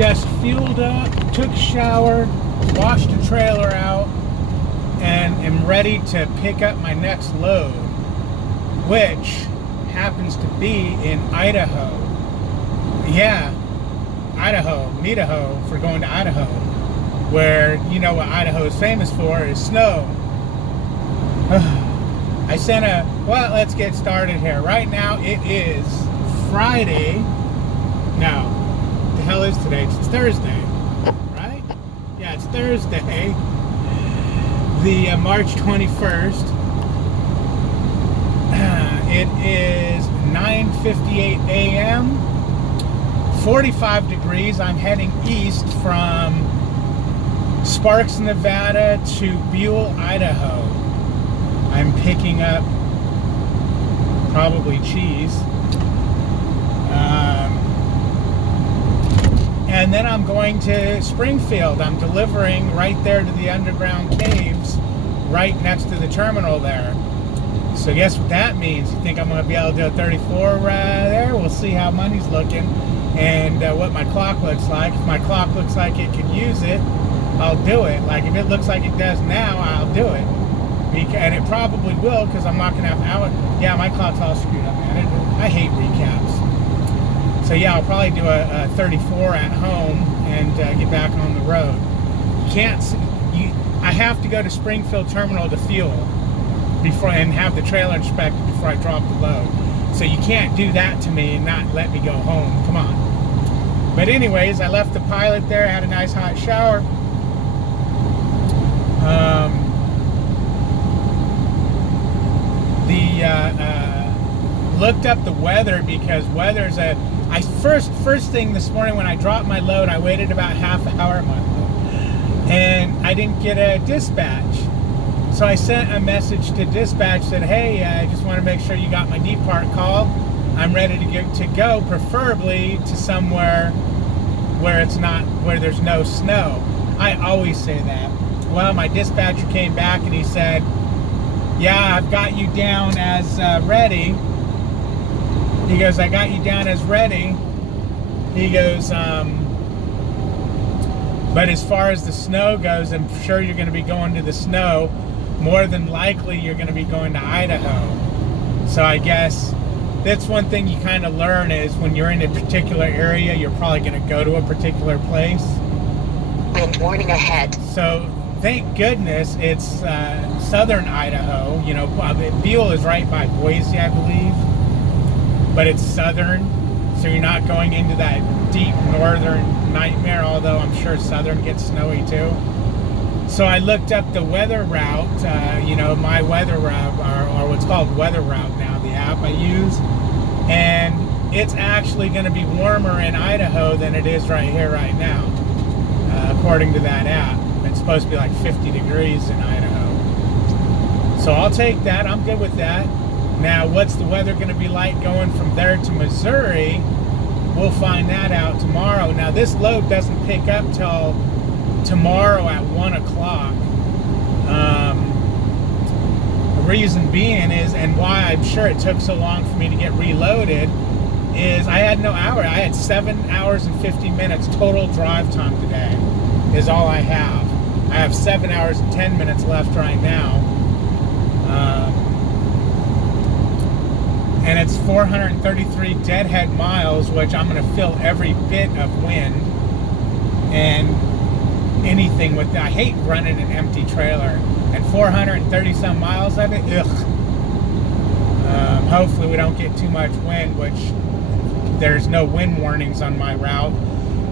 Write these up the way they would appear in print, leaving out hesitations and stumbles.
just fueled up, took a shower, washed the trailer out, and am ready to pick up my next load, which happens to be in Idaho. Yeah, Idaho, Idaho, for going to Idaho, where you know what Idaho is famous for is snow. I sent a, well, let's get started here. Right now it is Friday. No, what the hell is today? It's Thursday, right? Yeah, it's Thursday, the March 21st. It is 9:58 a.m., 45 degrees. I'm heading east from Sparks, Nevada to Buell, Idaho. I'm picking up probably cheese. And then I'm going to Springfield. I'm delivering right there to the underground caves right next to the terminal there. So guess what that means? You think I'm going to be able to do a 34 there? We'll see how money's looking and what my clock looks like. If my clock looks like it could use it, I'll do it. Like if it looks like it does now, I'll do it. And it probably will, because I'm not going to have hours. Yeah, my clock's all screwed up, man. I hate recaps. So yeah, I'll probably do a 34 at home and get back on the road. I have to go to Springfield Terminal to fuel before and have the trailer inspected before I drop the load. So you can't do that to me and not let me go home. Come on. But anyways, I left the pilot there, had a nice hot shower. Looked up the weather, because weather's first thing this morning when I dropped my load, I waited about half an hour and I didn't get a dispatch. So I sent a message to dispatch, said, hey, I just want to make sure you got my depart call. I'm ready to go, preferably to somewhere where there's no snow. I always say that. Well, my dispatcher came back and he said, yeah, I've got you down as ready. He goes, I got you down as ready. He goes, but as far as the snow goes, I'm sure you're going to be going to the snow. More than likely, you're going to be going to Idaho. So I guess that's one thing you kind of learn is when you're in a particular area, you're probably going to go to a particular place. Wind warning ahead. So thank goodness it's southern Idaho. You know, Buell is right by Boise, I believe. But it's southern, so you're not going into that deep northern nightmare, although I'm sure southern gets snowy too. So I looked up the weather route, you know, my weather route, or what's called weather route now, the app I use, and it's actually going to be warmer in Idaho than it is right here right now, according to that app. It's supposed to be like 50 degrees in Idaho. So I'll take that. I'm good with that. Now, what's the weather going to be like going from there to Missouri? We'll find that out tomorrow. Now, this load doesn't pick up till tomorrow at 1 o'clock. The reason being is, and why I'm sure it took so long for me to get reloaded, is I had no hour. I had 7 hours and 50 minutes total drive time today, is all I have. I have 7 hours and 10 minutes left right now. And it's 433 deadhead miles, which I'm going to fill every bit of wind and anything with that. I hate running an empty trailer, and 430 some miles of it, ugh. Hopefully we don't get too much wind, which there's no wind warnings on my route.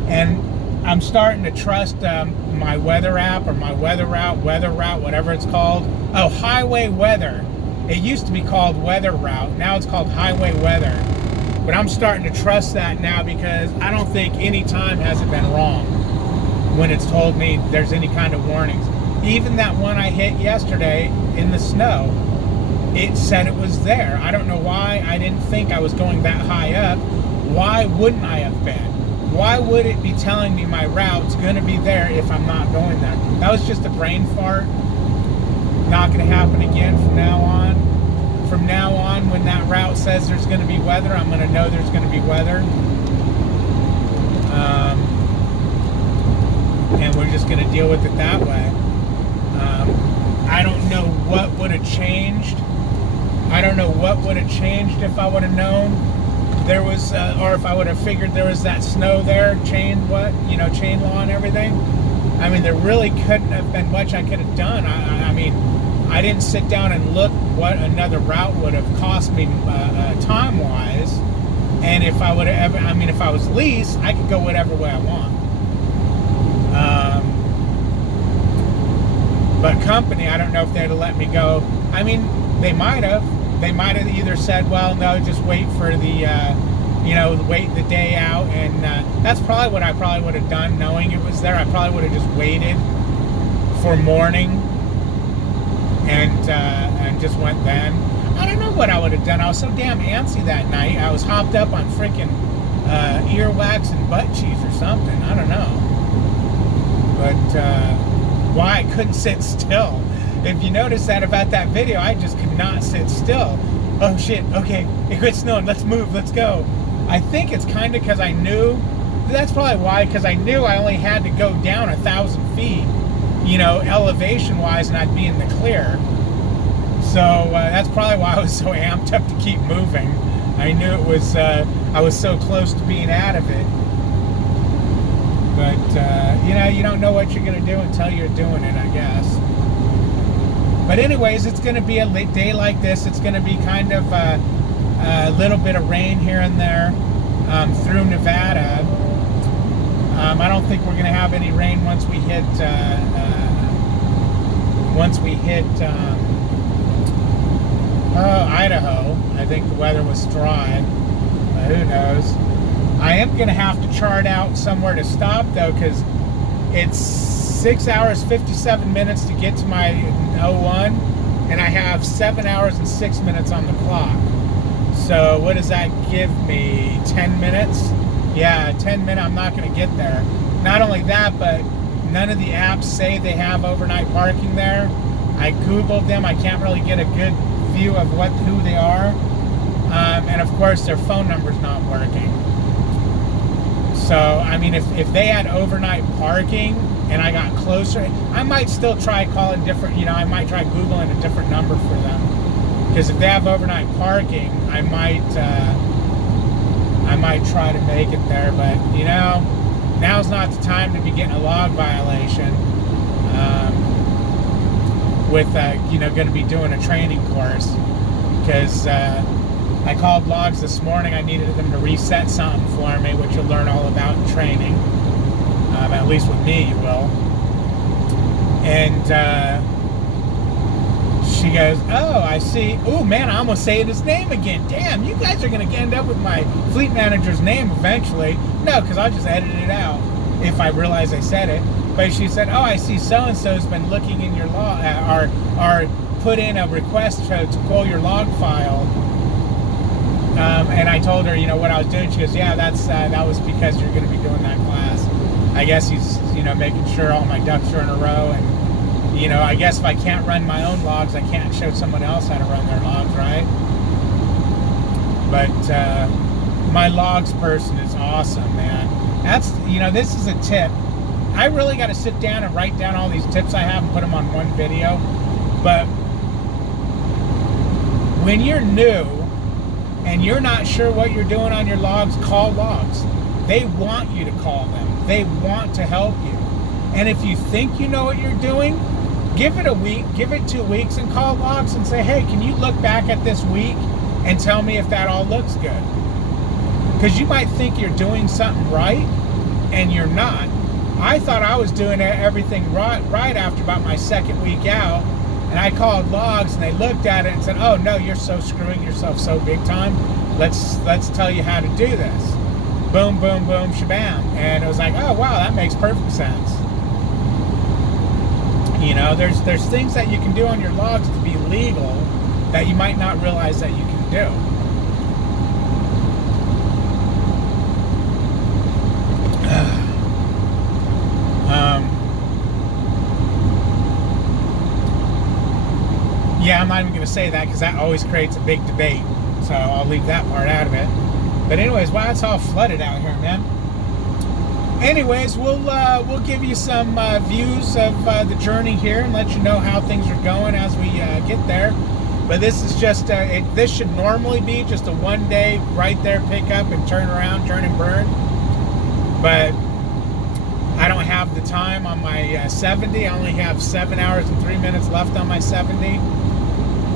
And I'm starting to trust my weather app, or my weather route, whatever it's called. Oh, highway weather. It used to be called Weather Route. Now it's called Highway Weather. But I'm starting to trust that now, because I don't think any time has it been wrong when it's told me there's any kind of warnings. Even that one I hit yesterday in the snow, it said it was there. I don't know why I didn't think I was going that high up. Why wouldn't I have been? Why would it be telling me my route's going to be there if I'm not going there? That was just a brain fart. Not going to happen again from now on. From now on, when that route says there's going to be weather, I'm going to know there's going to be weather. and we're just going to deal with it that way. I don't know what would have changed. I don't know what would have changed if I would have known there was, or if I would have figured there was that snow there, chain law and everything. I mean, there really couldn't have been much I could have done. I mean, I didn't sit down and look what another route would have cost me time-wise. And if I would have ever, I mean, if I was leased, I could go whatever way I want. But company, I don't know if they'd have let me go. I mean, they might have. They might have either said, well, no, just wait for the, wait the day out. And that's probably what I probably would have done, knowing it was there. I probably would have just waited for morning and just went then. I don't know what I would have done. I was so damn antsy that night. I was hopped up on freaking earwax and butt cheese or something. I don't know. But why I couldn't sit still. If you notice that about that video, I just could not sit still. Oh shit, okay, it quit snowing, let's move, let's go. I think it's kind of because I knew, that's probably why, because I knew I only had to go down 1,000 feet, elevation-wise, and I'd be in the clear. So that's probably why I was so amped up to keep moving. I knew it was, I was so close to being out of it. But, you don't know what you're going to do until you're doing it, I guess. But anyways, it's going to be a day like this. It's going to be kind of a little bit of rain here and there through Nevada. I don't think we're going to have any rain once we hit Idaho. I think the weather was dry. Who knows? I am going to have to chart out somewhere to stop, though, because it's 6 hours, 57 minutes to get to my 01, and I have 7 hours and 6 minutes on the clock. So what does that give me? 10 minutes? Yeah, 10 minutes, I'm not going to get there. Not only that, but none of the apps say they have overnight parking there. I Googled them. I can't really get a good view of who they are. And of course, their phone number's not working. So, I mean, if they had overnight parking and I got closer, I might still try calling different, I might try Googling a different number for them. Because if they have overnight parking, I might try to make it there. But, now's not the time to be getting a log violation with, going to be doing a training course. Because I called logs this morning. I needed them to reset something for me, which you'll learn all about in training. At least with me, you will. And she goes, oh, I see. Oh, man, I almost said his name again. Damn, you guys are going to end up with my fleet manager's name eventually. No, because I'll just edit it out if I realize I said it. But she said, oh, I see so-and-so's been looking in your log, or put in a request to pull your log file. And I told her, what I was doing. She goes, yeah, that was because you're going to be doing that class. I guess he's, making sure all my ducks are in a row. And, I guess if I can't run my own logs, I can't show someone else how to run their logs, right? But my logs person is awesome, man. That's, this is a tip. I really got to sit down and write down all these tips I have and put them on one video. But when you're new, and you're not sure what you're doing on your logs, call logs. They want you to call them. They want to help you. And if you think you know what you're doing, give it a week, give it 2 weeks, and call logs and say, hey, can you look back at this week and tell me if that all looks good? Because you might think you're doing something right, and you're not. I thought I was doing everything right after about my second week out. And I called logs, and they looked at it and said, oh, no, you're so screwing yourself so big time. Let's tell you how to do this. Boom, boom, boom, shabam. And it was like, oh, wow, that makes perfect sense. There's things that you can do on your logs to be legal that you might not realize that you can do. Yeah, I'm not even going to say that because that always creates a big debate. So I'll leave that part out of it. But anyways, wow, it's all flooded out here, man. anyways, we'll give you some views of the journey here and let you know how things are going as we get there. But this is just this should normally be just a one-day right there pick up and turn around, turn and burn. But I don't have the time on my 70. I only have 7 hours and 3 minutes left on my 70.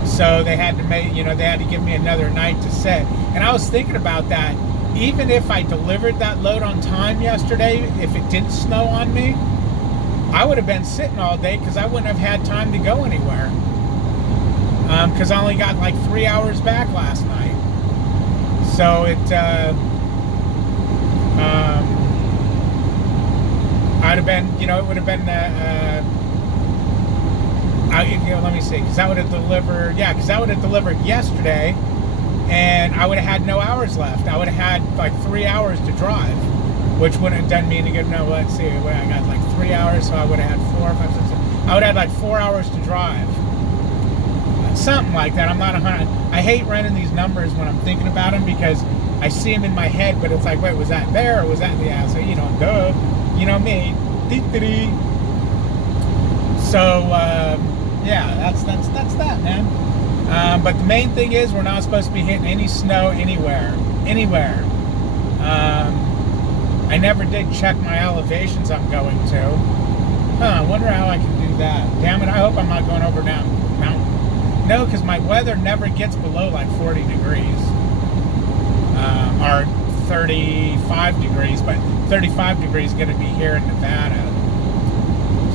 So they had to make, they had to give me another night to sit. And I was thinking about that. Even if I delivered that load on time yesterday, if it didn't snow on me, I would have been sitting all day because I wouldn't have had time to go anywhere. Because I only got like 3 hours back last night. So I'd have been, it would have been, let me see, because that would have delivered, because that would have delivered yesterday, and I would have had no hours left. I would have had like 3 hours to drive, which wouldn't have done me any good. No, let's see, I got like 3 hours, so I would have had 4, 5, 6, 7. I would have had like 4 hours to drive. Something like that. I'm not 100. I hate running these numbers when I'm thinking about them because I see them in my head, but it's like, wait, was that there or was that in the ass? So, duh. You know me. So, yeah, that's that, man. But the main thing is we're not supposed to be hitting any snow anywhere. I never did check my elevations I'm going to. I wonder how I can do that. Damn it, I hope I'm not going over down mountain. No, because my weather never gets below like 40 degrees. Or 35 degrees, but 35 degrees is going to be here in Nevada.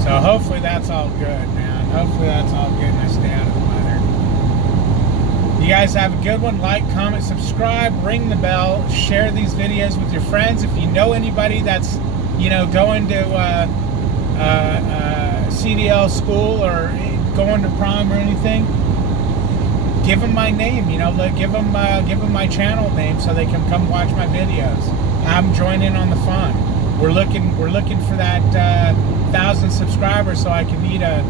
So hopefully that's all good, man. Hopefully that's all good and I stay out of the weather. You guys have a good one. Like, comment, subscribe, ring the bell, share these videos with your friends. If you know anybody that's, going to CDL school or going to prom or anything, give them my name, give them my channel name so they can come watch my videos. Have them join in on the fun. We're looking for that 1,000 subscribers so I can eat a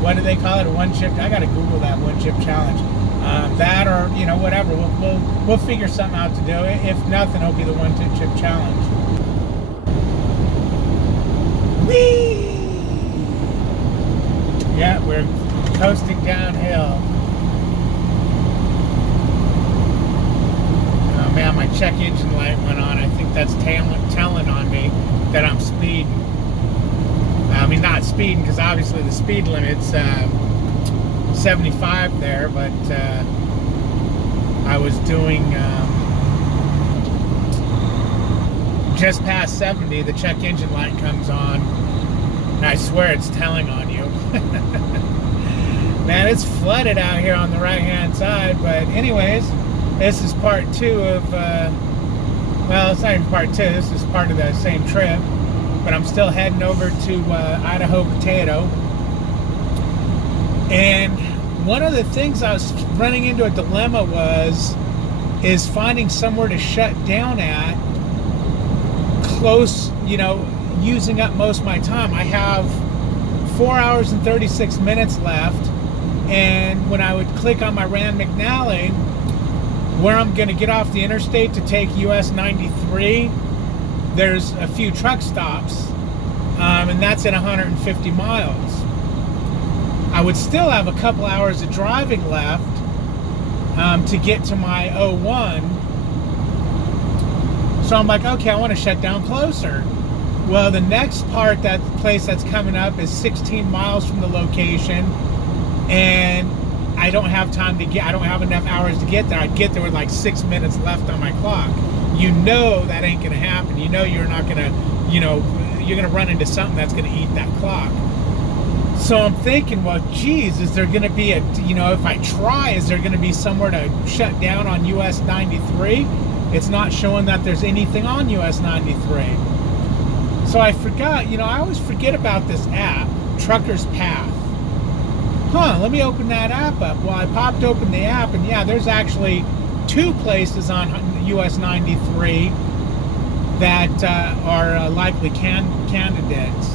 what do they call it? A one chip. I gotta Google that one chip challenge. That or whatever. We'll figure something out to do. If nothing, it'll be the one chip challenge. Whee! Yeah, we're coasting downhill. Oh man, my check engine light went on. I think that's telling on me that I'm speeding. I mean, not speeding, because obviously the speed limit's 75 there, but I was doing just past 70. The check engine light comes on, and I swear it's telling on you. Man, it's flooded out here on the right-hand side, but anyways, this is part 2 of, well, it's not even part 2, this is part of the same trip, but I'm still heading over to Idaho Potato. And one of the things I was running into a dilemma is finding somewhere to shut down at close, using up most of my time. I have 4 hours and 36 minutes left, and when I would click on my Rand McNally, where I'm going to get off the interstate to take US 93, there's a few truck stops, and that's at 150 miles. I would still have a couple hours of driving left to get to my 01. So I'm like, okay, I want to shut down closer. Well, the next part, that place that's coming up is 16 miles from the location, and I don't have time to get, I don't have enough hours to get there. I'd get there with like 6 minutes left on my clock. That ain't going to happen. You're not going to, you're going to run into something that's going to eat that clock. So I'm thinking, well, geez, is there going to be if I try, is there going to be somewhere to shut down on US 93? It's not showing that there's anything on US 93. So I forgot, I always forget about this app, Trucker's Path. Let me open that app up. Well, I popped open the app, and yeah, there's actually 2 places on US 93 that are likely candidates.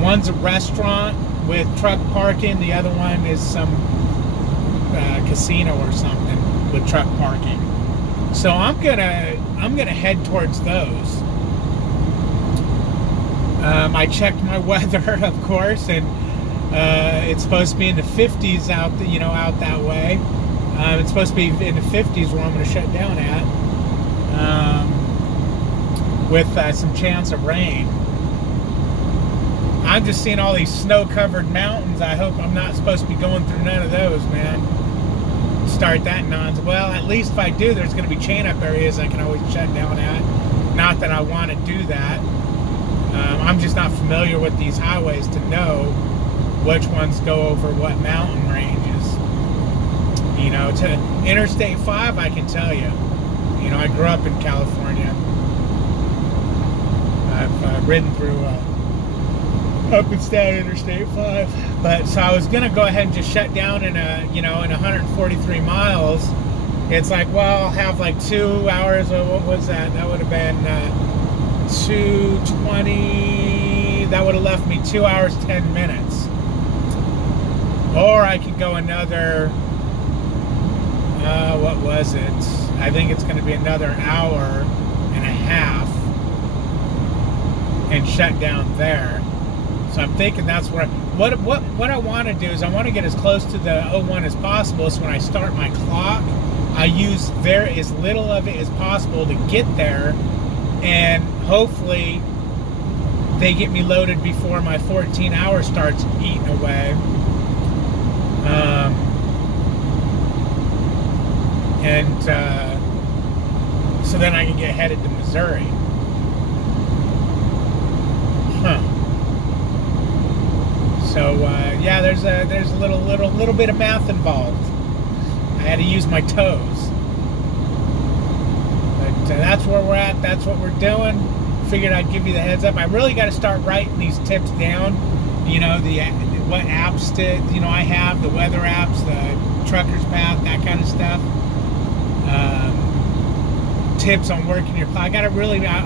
One's a restaurant with truck parking. The other one is some casino or something with truck parking. So I'm gonna head towards those. I checked my weather, of course, and it's supposed to be in the 50s out, out that way. It's supposed to be in the 50s where I'm going to shut down at, with some chance of rain. I'm just seeing all these snow-covered mountains. I hope I'm not supposed to be going through none of those, man. Start that nonsense. Well, at least if I do, there's going to be chain-up areas I can always shut down at. Not that I want to do that. I'm just not familiar with these highways to know which ones go over what mountain ranges. To Interstate 5, I can tell you. I grew up in California. I've ridden through up and down Interstate 5. But so I was gonna go ahead and just shut down in in 143 miles. It's like, well, I'll have like 2 hours. What was that? That would have been 220. That would have left me 2 hours 10 minutes. Or I could go another. What was it? I think it's going to be another hour and a half and shut down there. So I'm thinking that's where what I want to do is I want to get as close to the 01 as possible. So when I start my clock, I use as little of it as possible to get there, and hopefully they get me loaded before my 14 hours starts eating away. So then I can get headed to Missouri. So yeah, there's a little bit of math involved. I had to use my toes, but that's where we're at. That's what we're doing. Figured I'd give you the heads up. I really got to start writing these tips down. What apps I have, the weather apps, the Trucker's Path, that kind of stuff. Tips on working your clock. I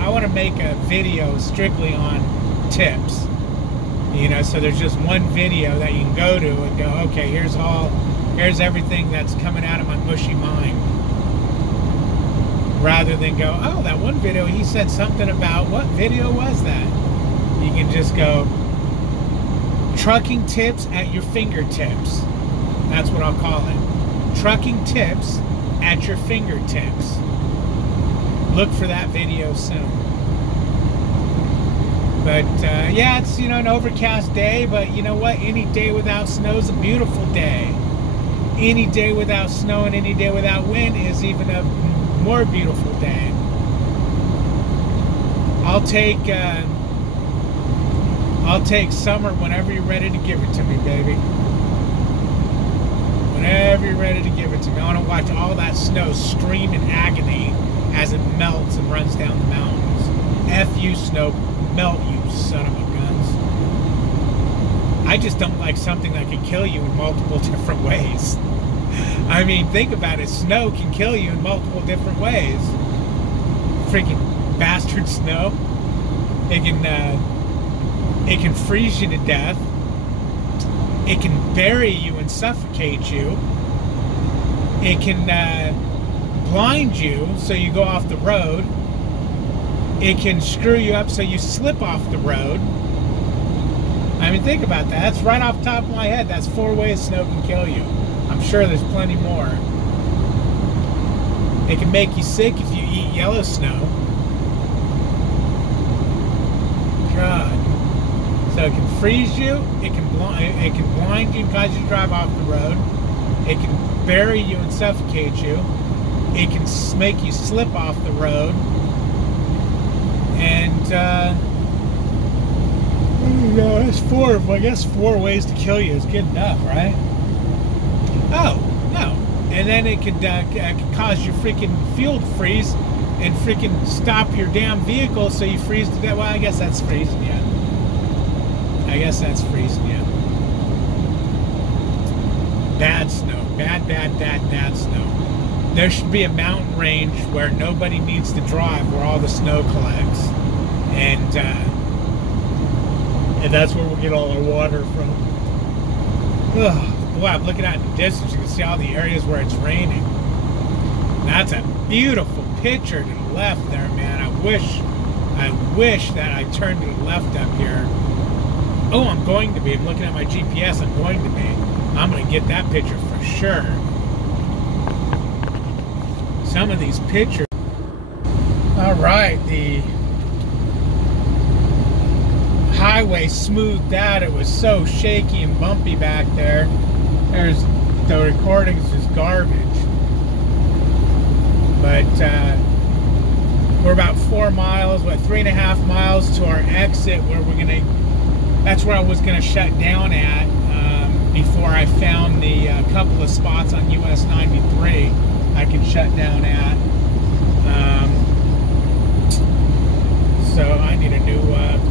want to make a video strictly on tips. So there's just one video that you can go to and go, okay, here's everything that's coming out of my mushy mind. Rather than go, oh, that one video, he said something about, what video was that? You can just go, trucking tips at your fingertips. That's what I'll call it. Trucking tips at your fingertips. Look for that video soon. But yeah, it's an overcast day, but you know what? Any day without snow is a beautiful day. Any day without snow and any day without wind is even a more beautiful day. I'll take summer whenever you're ready to give it to me, baby. Whenever you're ready to give it to me. I want to watch all that snow scream in agony as it melts and runs down the mountains. F you, snow. Melt, you son of a guns. I just don't like something that can kill you in multiple different ways. I mean, think about it. Snow can kill you in multiple different ways. Freaking bastard snow. It can freeze you to death. It can bury you and suffocate you. It can blind you so you go off the road. It can screw you up so you slip off the road. I mean, think about that. That's right off the top of my head. That's 4 ways snow can kill you. I'm sure there's plenty more. It can make you sick if you eat yellow snow. God. So it can freeze you. It can blind you and cause you to drive off the road. It can bury you and suffocate you. It can make you slip off the road. And that's 4. I guess 4 ways to kill you is good enough, right? Oh no! And then it could cause your freaking fuel to freeze and freaking stop your damn vehicle so you freeze to death. Well, I guess that's freezing you. Bad snow. Bad snow. There should be a mountain range where nobody needs to drive, where all the snow collects. And that's where we'll get all our water from. Ugh. Boy, I'm looking out in the distance. You can see all the areas where it's raining. That's a beautiful picture to the left there, man. I wish that I turned to the left up here. Oh, I'm going to be. I'm looking at my GPS. I'm going to be. I'm going to get that picture for sure. Some of these pictures. All right, the highway smoothed out. It was so shaky and bumpy back there. There's the recording's just garbage. But we're about 4 miles, 3.5 miles to our exit where we're gonna. That's where I was gonna shut down at before I found the couple of spots on US 93 I can shut down at. So I need a new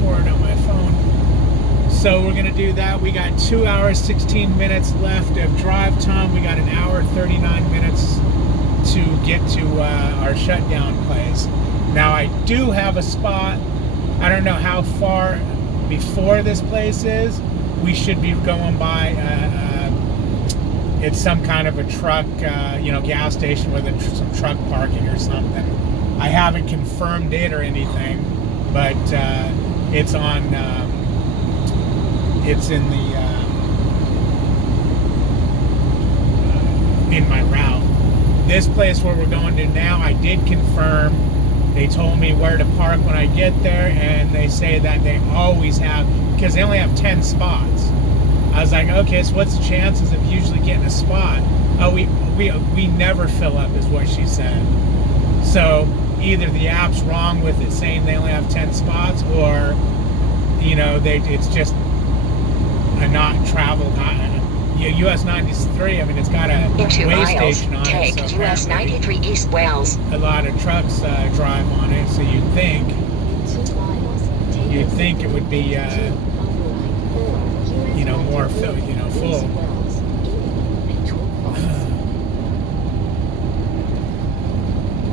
cord on my phone. So we're gonna do that. We got 2 hours, 16 minutes left of drive time. We got an hour, 39 minutes to get to our shutdown place. Now I do have a spot. I don't know how far before this place is. We should be going by. It's some kind of a truck, gas station with some truck parking or something. I haven't confirmed it or anything, but it's on. It's in the in my route. This place where we're going to now, I did confirm. They told me where to park when I get there, and they say that they always have, because they only have 10 spots. I was like, okay, so what's the chances of usually getting a spot? Oh, we never fill up, is what she said. So either the app's wrong with it saying they only have 10 spots, or it's just a not traveled. US 93, I mean, it's got a way station on it. Take US 93 East Wales. A lot of trucks drive on it, so you'd think it would be, more full.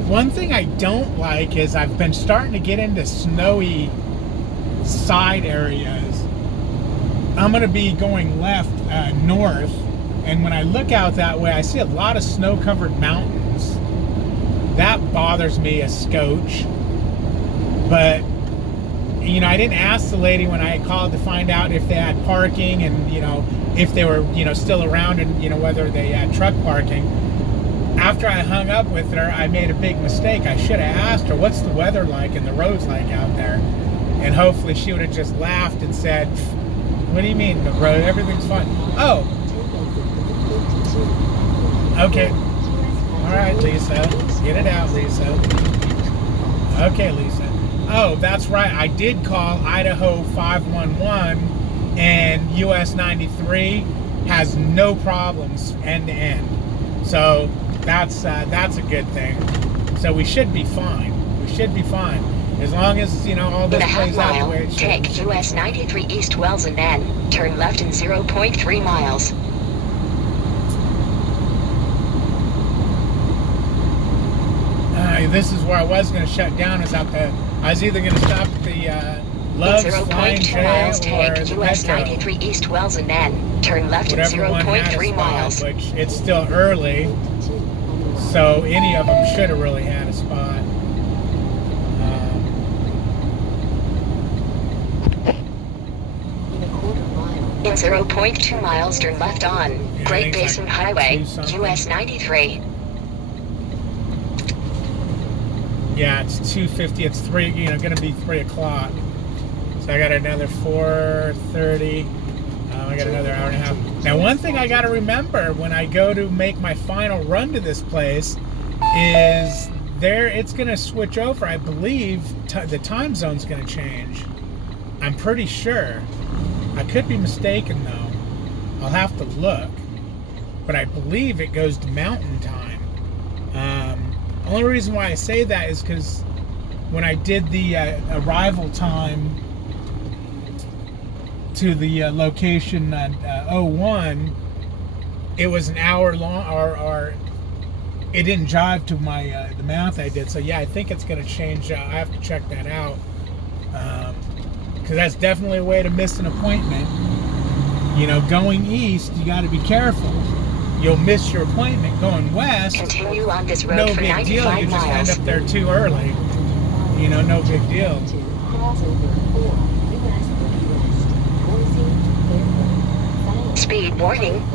One thing I don't like is I've been starting to get into snowy side areas. I'm going to be going left north, and when I look out that way, I see a lot of snow-covered mountains. That bothers me a scotch. But, I didn't ask the lady when I called to find out if they had parking and, if they were, still around and, whether they had truck parking. After I hung up with her, I made a big mistake. I should have asked her, what's the weather like and the roads like out there? And hopefully she would have just laughed and said, what do you mean, the road? Everything's fine. Oh. Okay. All right, Lisa. Get it out, Lisa. Okay, Lisa. Oh, that's right. I did call Idaho 511, and US 93 has no problems end to end. So that's a good thing. So we should be fine. We should be fine. As long as, all this plays out the way it should. Take US 93 East Wells and then turn left in 0.3 miles. This is where I was going to shut down. I was either going to stop at the Love's Flying J or the US 93 East Wells and then turn left in 0.3 miles. Which it's still early, so any of them should have really had a spot. In 0.2 miles, turn left on Great Basin Highway, US 93. Yeah, it's 2:50. It's going to be 3 o'clock. So I got another 4:30. I got another hour and a half. Now, one thing I got to remember when I go to make my final run to this place is it's going to switch over. I believe the time zone's going to change. I'm pretty sure. I could be mistaken, though. I'll have to look. But I believe it goes to mountain time. Only reason why I say that is because when I did the arrival time to the location at 01, it was an hour long, or it didn't jive to my the math I did. So yeah, I think it's going to change. I have to check that out. Because that's definitely a way to miss an appointment. Going east, you got to be careful. you'll miss your appointment going west. Continue on this road No for big deal. 95 You just miles. end up there too early. You know, no big deal. Speed warning.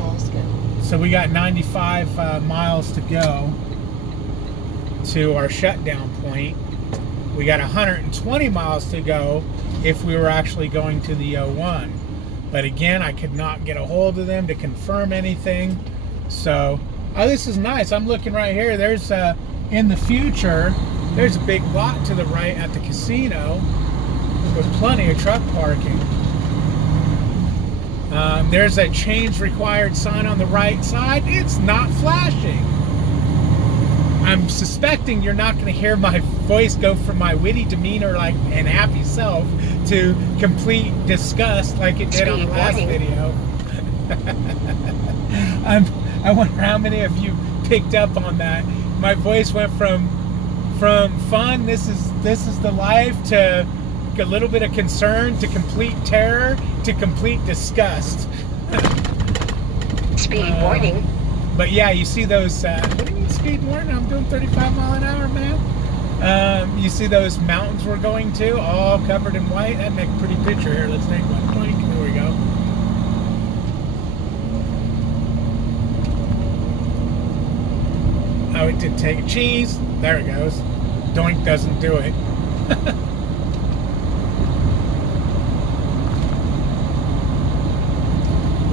So we got 95 miles to go to our shutdown point. We got 120 miles to go if we were actually going to the O1. But again, I could not get a hold of them to confirm anything. So, oh, this is nice. I'm looking right here. There's, in the future, there's a big lot to the right at the casino with plenty of truck parking. There's a change required sign on the right side. It's not flashing. I'm suspecting you're not going to hear my voice go from my witty demeanor like and happy self to complete disgust like it did on the last video. I wonder how many of you picked up on that. My voice went from fun, this is the life, to a little bit of concern, to complete terror, to complete disgust. Speed warning. But yeah, you see those, what do you mean speed warning? I'm doing 35 mile an hour, man. You see those mountains we're going to, all covered in white? That'd make a pretty picture here. Let's take one. Blink. There we go. Oh, it did take a cheese. There it goes. Doink doesn't do it.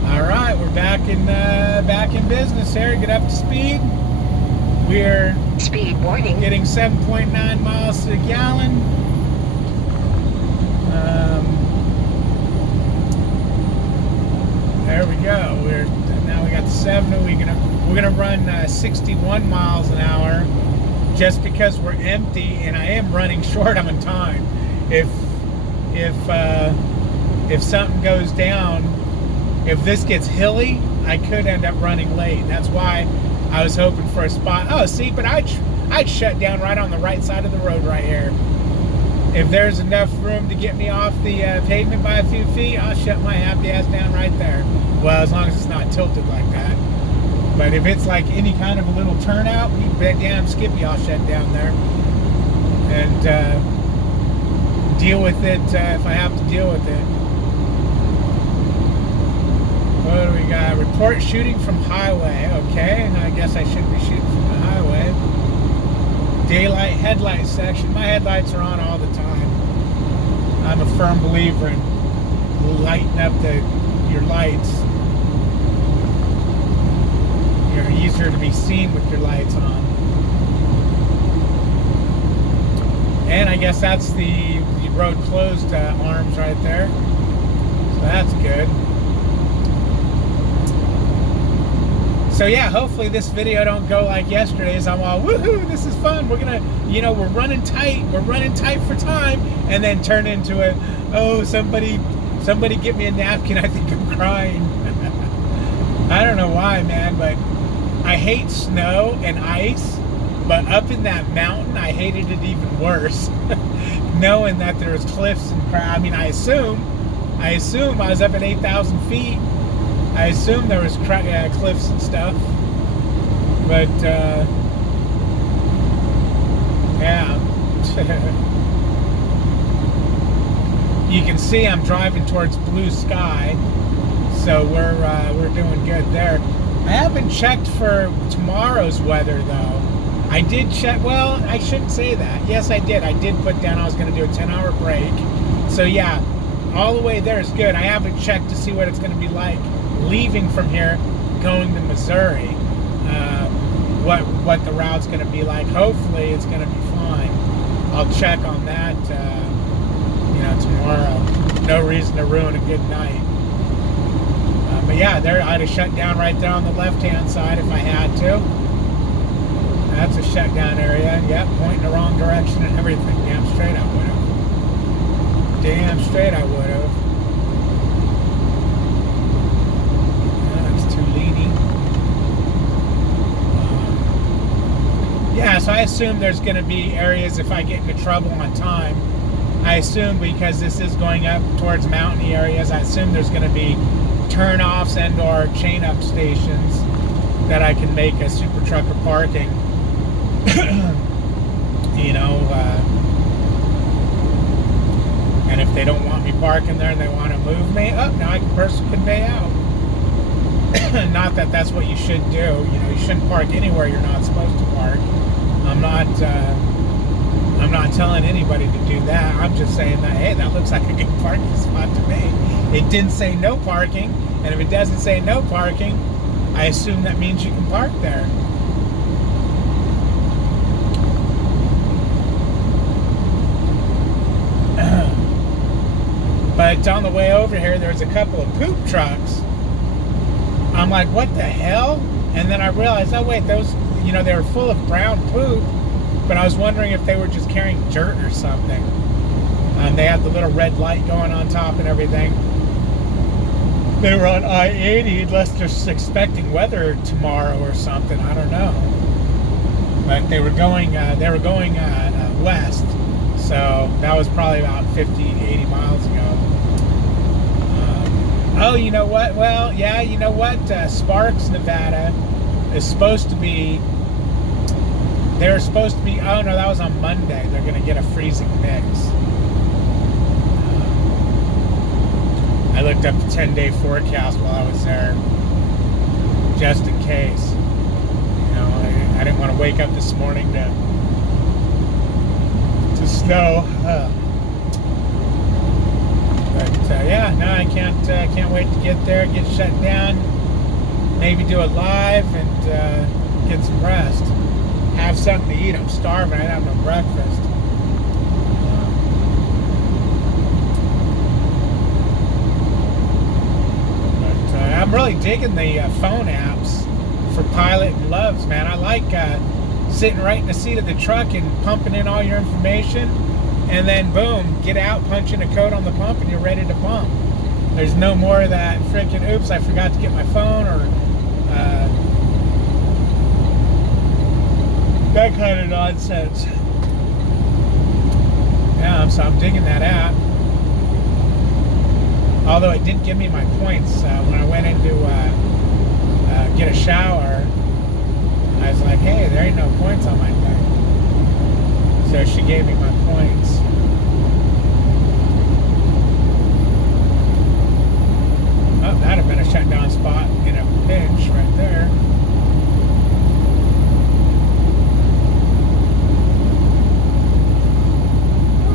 All right, we're back in business here. Get up to speed. We're speed warning. Getting 7.9 miles to the gallon. There we go. Now we got the 70. We're gonna run 61 miles an hour, just because we're empty, and I am running short on time. If something goes down. If this gets hilly, I could end up running late. That's why I was hoping for a spot. Oh, see, but I'd shut down right on the right side of the road right here. If there's enough room to get me off the pavement by a few feet, I'll shut my happy ass down right there. Well, as long as it's not tilted like that. But if it's like any kind of a little turnout, you bet damn Skippy I'll shut down there. And deal with it if I have to deal with it. What do we got? Report shooting from highway. Okay, I guess I shouldn't be shooting from the highway. Daylight headlight section. My headlights are on all the time. I'm a firm believer in lighting up your lights. You're easier to be seen with your lights on. And I guess that's the road closed arms right there. So that's good. So yeah, hopefully this video don't go like yesterday's. I'm all, woohoo, this is fun. We're gonna, we're running tight for time, and then turn into a, oh, somebody get me a napkin, I think I'm crying. I don't know why, man, but I hate snow and ice, but up in that mountain, I hated it even worse. Knowing that there's cliffs and crap. I mean, I assume I was up at 8,000 feet. I assume there was cliffs and stuff, but yeah. You can see I'm driving towards blue sky, so we're doing good there. I haven't checked for tomorrow's weather though. I did check. Well, I shouldn't say that. Yes, I did. I did put down I was going to do a 10-hour break. So yeah, all the way there is good. I haven't checked to see what it's going to be like leaving from here, going to Missouri, what the route's going to be like. Hopefully it's going to be fine. I'll check on that, tomorrow. No reason to ruin a good night. But yeah, there I'd have shut down right there on the left-hand side if I had to. That's a shutdown area. Yep, pointing the wrong direction and everything. Damn straight I would have. Damn straight I would have. Yeah, so I assume there's going to be areas if I get into trouble on time. I assume because this is going up towards mountainy areas, I assume there's going to be turn-offs and or chain-up stations. that I can make a super trucker parking. You know, and if they don't want me parking there and they want to move me up, now I can personal convey out. Not that that's what you should do. You know, you shouldn't park anywhere you're not supposed to park. I'm not telling anybody to do that. I'm just saying that, hey, that looks like a good parking spot to me. It didn't say no parking, and if it doesn't say no parking, I assume that means you can park there. But on the way over here, there's a couple of poop trucks. I'm like, what the hell? And then I realized, oh wait, those, you know, they were full of brown poop, but I was wondering if they were just carrying dirt or something. They had the little red light going on top and everything. They were on I-80, unless they're expecting weather tomorrow or something. I don't know. But they were going west, so that was probably about 50, 80 miles ago. Oh, you know what? Well, yeah, you know what? Sparks, Nevada is supposed to be, they're supposed to be, oh no, that was on Monday. They're going to get a freezing mix. I looked up the 10-day forecast while I was there, just in case. You know, I didn't want to wake up this morning to snow. But yeah, no, I can't wait to get there, get shut down, maybe do it live, and get some rest. Have something to eat. I'm starving. I have no breakfast. But I'm really digging the phone apps for Pilot and Loves, man. I like sitting right in the seat of the truck and pumping in all your information, and then boom, get out, punch in a code on the pump, and you're ready to pump. There's no more of that freaking, oops, I forgot to get my phone, or that kind of nonsense. Yeah, so I'm digging that app. Although it didn't give me my points when I went in to get a shower. I was like, hey, there ain't no points on my thing. So she gave me my points. Oh, that'd have been a shutdown spot in a pinch right there.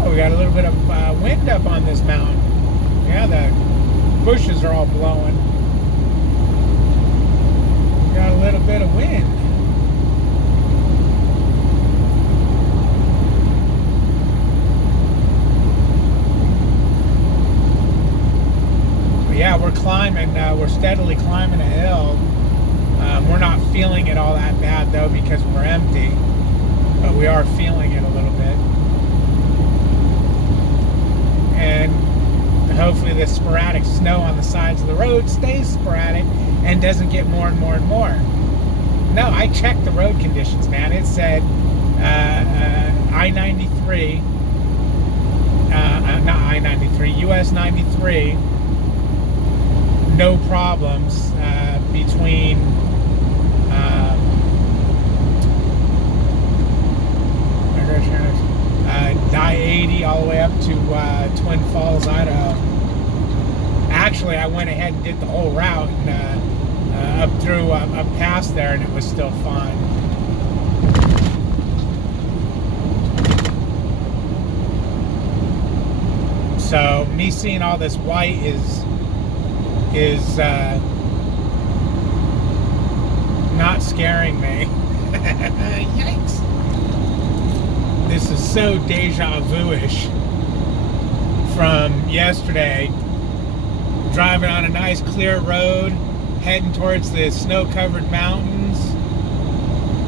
Oh, we got a little bit of wind up on this mountain. Yeah, the bushes are all blowing. Got a little bit of wind. Yeah, we're climbing, we're steadily climbing a hill. We're not feeling it all that bad though, because we're empty, but we are feeling it a little bit. And hopefully this sporadic snow on the sides of the road stays sporadic and doesn't get more and more and more. No, I checked the road conditions, man. It said I-93, not I-93, US 93, no problems between I-80 all the way up to Twin Falls, Idaho. Actually, I went ahead and did the whole route and up past there, and it was still fine. So me seeing all this white is not scaring me. Yikes. This is so deja vu-ish from yesterday. Driving on a nice clear road, heading towards the snow-covered mountains,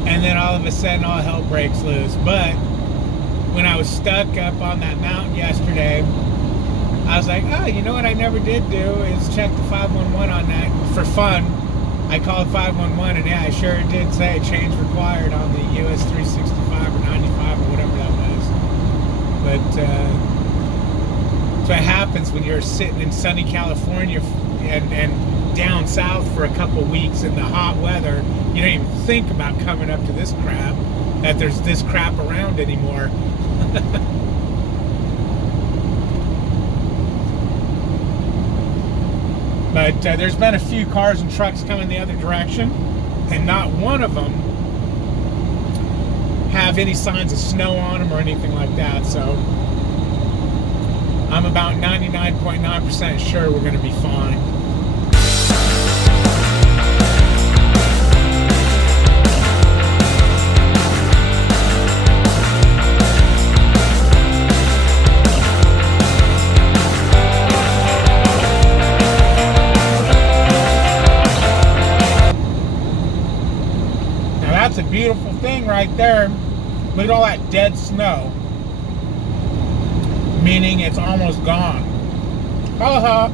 and then all of a sudden all hell breaks loose. But when I was stuck up on that mountain yesterday, I was like, oh, you know what I never did do is check the 511 on that for fun. I called 511, and yeah, I sure did say change required on the US 365 or 95 or whatever that was. But that's what happens when you're sitting in sunny California and down south for a couple weeks in the hot weather, you don't even think about coming up to this crap, that there's this crap around anymore. But there's been a few cars and trucks coming the other direction, and not one of them have any signs of snow on them or anything like that. So I'm about 99.9% sure we're going to be fine. That's a beautiful thing right there. Look at all that dead snow. Meaning it's almost gone. Ha ha.